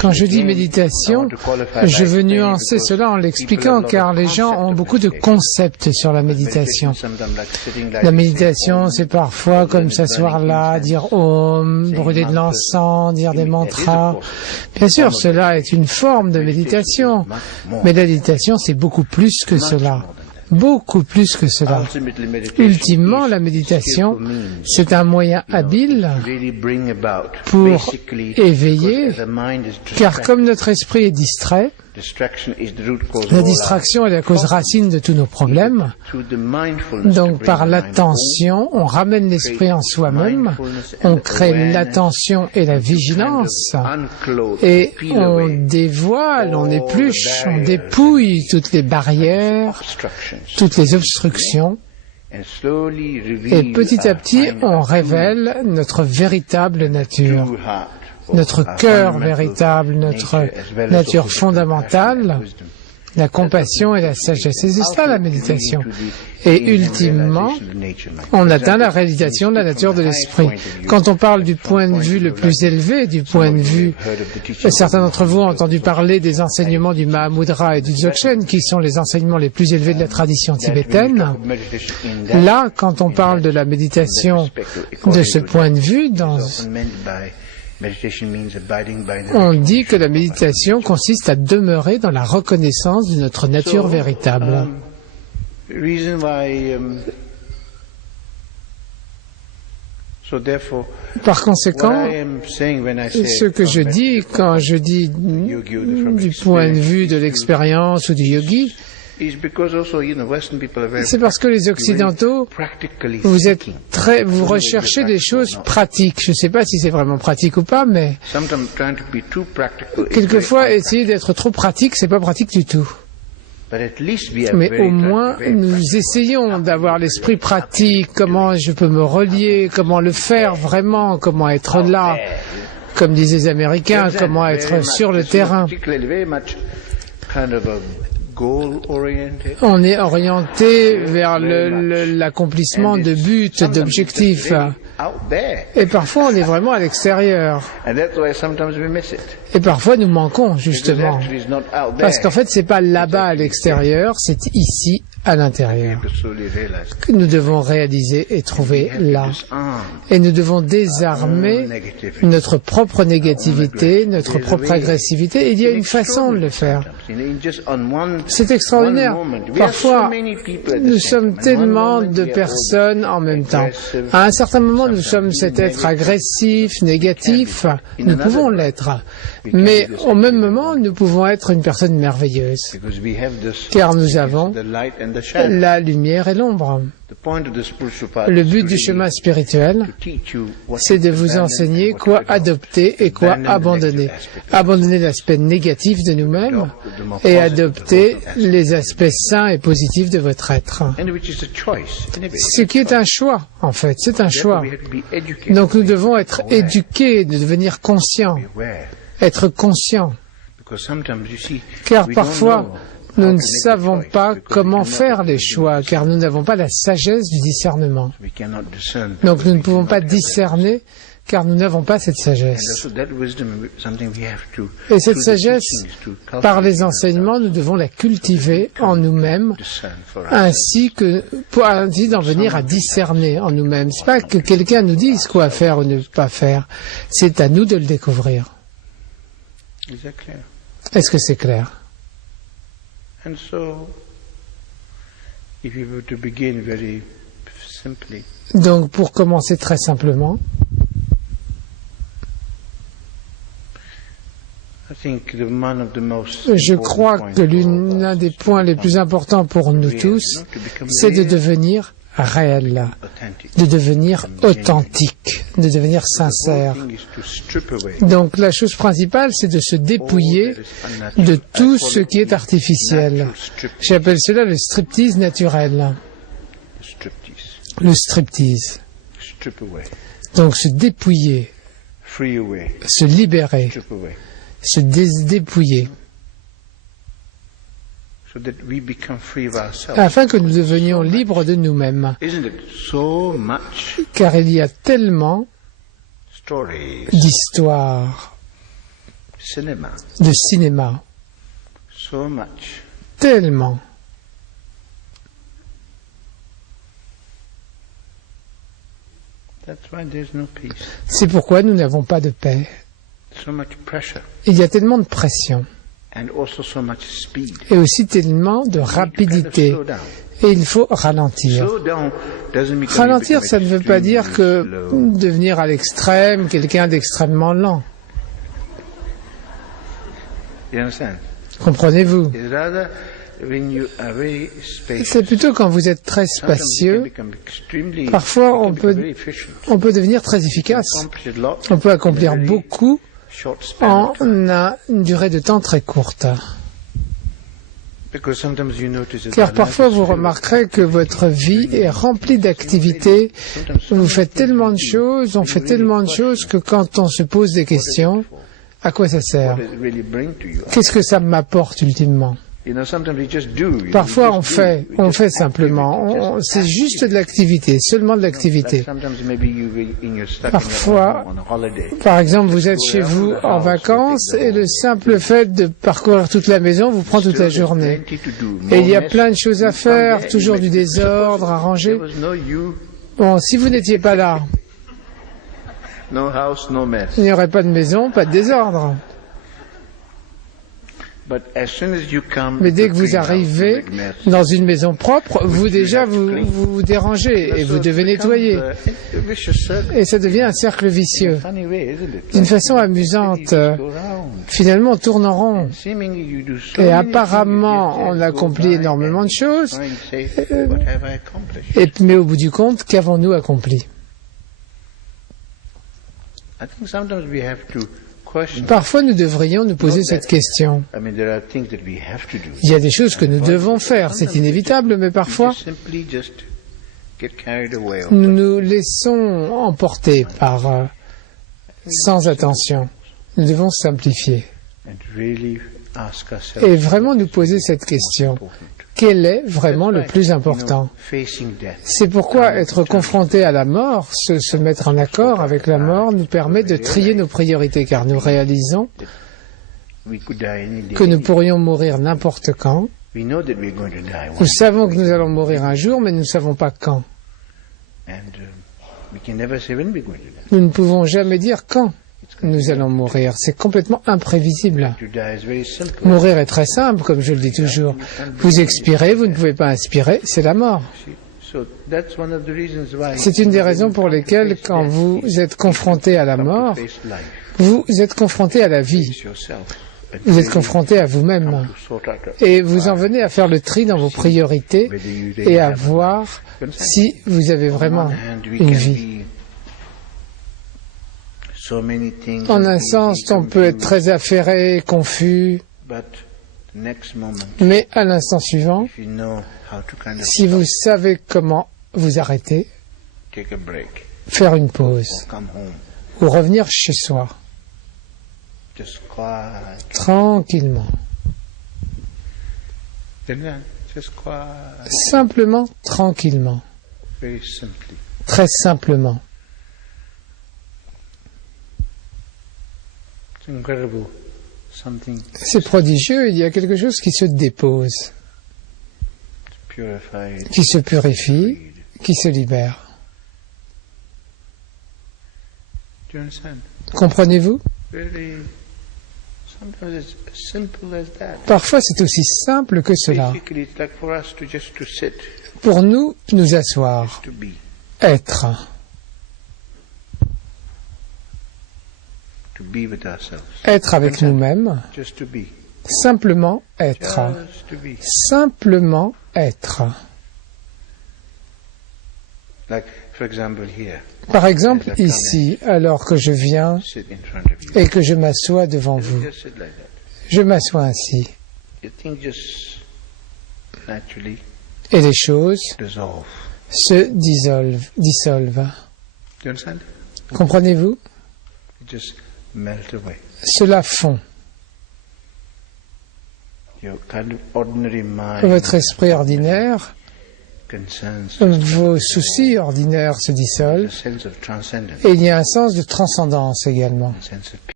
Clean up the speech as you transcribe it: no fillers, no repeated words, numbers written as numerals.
Quand je dis méditation, je veux nuancer cela en l'expliquant car les gens ont beaucoup de concepts sur la méditation. La méditation, c'est parfois comme s'asseoir là, dire Om, brûler de l'encens, dire des mantras. Bien sûr, cela est une forme de méditation, mais la méditation, c'est beaucoup plus que cela. Beaucoup plus que cela. Ultimement, la méditation, c'est un moyen habile pour éveiller, car comme notre esprit est distrait, la distraction est la cause racine de tous nos problèmes. Donc par l'attention, on ramène l'esprit en soi-même, on crée l'attention et la vigilance, et on dévoile, on épluche, on dépouille toutes les barrières, toutes les obstructions, et petit à petit, on révèle notre véritable nature. Notre cœur véritable, notre nature fondamentale, la compassion et la sagesse. Et c'est ça la méditation. Et ultimement, on atteint la réalisation de la nature de l'esprit. Quand on parle du point de vue le plus élevé, du point de vue... Certains d'entre vous ont entendu parler des enseignements du Mahamudra et du Dzogchen, qui sont les enseignements les plus élevés de la tradition tibétaine. Là, quand on parle de la méditation de ce point de vue, on dit que la méditation consiste à demeurer dans la reconnaissance de notre nature véritable. Par conséquent, ce que je dis quand je dis du point de vue de l'expérience ou du yogi, c'est parce que les Occidentaux, vous recherchez des choses pratiques. Je ne sais pas si c'est vraiment pratique ou pas, mais quelquefois, essayer d'être trop pratique, c'est pas pratique du tout. Mais au moins, nous essayons d'avoir l'esprit pratique, comment je peux me relier, comment le faire vraiment, comment être là, comme disent les Américains, comment être sur le terrain. On est orienté vers l'accomplissement de buts, d'objectifs. Et parfois, on est vraiment à l'extérieur. Et parfois, nous manquons, justement. Parce qu'en fait, c'est pas là-bas à l'extérieur, c'est ici à l'intérieur que nous devons réaliser et trouver là. Et nous devons désarmer notre propre négativité, notre propre agressivité. Il y a une façon de le faire. C'est extraordinaire. Parfois, nous sommes tellement de personnes en même temps. À un certain moment, nous sommes cet être agressif, négatif. Nous pouvons l'être. Mais au même moment, nous pouvons être une personne merveilleuse. Car nous avons la lumière et l'ombre. Le but du chemin spirituel, c'est de vous enseigner quoi adopter et quoi abandonner. Abandonner l'aspect négatif de nous-mêmes et adopter les aspects sains et positifs de votre être. Ce qui est un choix, en fait, c'est un choix. Donc nous devons être éduqués, de devenir conscients, être conscients. Car parfois, nous ne savons pas comment faire les choix, car nous n'avons pas la sagesse du discernement. Donc nous ne pouvons pas discerner, car nous n'avons pas cette sagesse. Et cette sagesse, par les enseignements, nous devons la cultiver en nous-mêmes, ainsi d'en venir à discerner en nous-mêmes. Ce n'est pas que quelqu'un nous dise quoi faire ou ne pas faire, c'est à nous de le découvrir. Est-ce que c'est clair? Donc, pour commencer très simplement, je crois que l'un des points les plus importants pour nous tous, c'est de devenir réel, de devenir authentique, de devenir sincère. Donc la chose principale, c'est de se dépouiller de tout ce qui est artificiel. J'appelle cela le striptease naturel. Le striptease. Donc se dépouiller, se libérer, se dépouiller. Afin que nous devenions libres de nous-mêmes. Car il y a tellement d'histoires de cinéma. Tellement. C'est pourquoi nous n'avons pas de paix. Il y a tellement de pression et aussi tellement de rapidité. Et il faut ralentir. Ralentir, ça ne veut pas dire que devenir à l'extrême, quelqu'un d'extrêmement lent. Comprenez-vous? C'est plutôt quand vous êtes très spacieux, parfois on peut devenir très efficace. On peut accomplir beaucoup en une durée de temps très courte. Car parfois vous remarquerez que votre vie est remplie d'activités, vous faites tellement de choses, on fait tellement de choses que quand on se pose des questions, à quoi ça sert? Qu'est-ce que ça m'apporte ultimement? Parfois on fait simplement, c'est juste de l'activité, seulement de l'activité. Parfois, par exemple, vous êtes chez vous en vacances et le simple fait de parcourir toute la maison vous prend toute la journée. Et il y a plein de choses à faire, toujours du désordre, à ranger. Bon, si vous n'étiez pas là, il n'y aurait pas de maison, pas de désordre. Mais dès que vous arrivez dans une maison propre, vous dérangez et vous devez nettoyer. Et ça devient un cercle vicieux. D'une façon amusante, finalement on tourne en rond. Et apparemment on accomplit énormément de choses, mais au bout du compte, qu'avons-nous accompli? Parfois, nous devrions nous poser cette question. Il y a des choses que nous devons faire, c'est inévitable, mais parfois, nous nous laissons emporter sans attention. Nous devons simplifier. Et vraiment nous poser cette question. Quel est vraiment le plus important? C'est pourquoi être confronté à la mort, se mettre en accord avec la mort, nous permet de trier nos priorités, car nous réalisons que nous pourrions mourir n'importe quand. Nous savons que nous allons mourir un jour, mais nous ne savons pas quand. Nous ne pouvons jamais dire quand nous allons mourir. C'est complètement imprévisible. Mourir est très simple, comme je le dis toujours. Vous expirez, vous ne pouvez pas inspirer, c'est la mort. C'est une des raisons pour lesquelles, quand vous êtes confronté à la mort, vous êtes confronté à la vie. Vous êtes confronté à vous-même. Et vous en venez à faire le tri dans vos priorités et à voir si vous avez vraiment une vie. En un sens, on peut être très affairé, confus, mais à l'instant suivant, si vous savez comment vous arrêter, faire une pause, ou revenir chez soi, tranquillement, simplement, tranquillement, très simplement. C'est prodigieux, il y a quelque chose qui se dépose, qui se purifie, qui se libère. Comprenez-vous? Parfois c'est aussi simple que cela. Pour nous, nous asseoir, être. Être avec nous-mêmes, simplement être, simplement être. Par exemple, ici, alors que je viens et que je m'assois devant vous, je m'assois ainsi, et les choses se dissolvent. Comprenez-vous? Cela fond. Votre esprit ordinaire, vos soucis ordinaires se dissolvent et il y a un sens de transcendance également.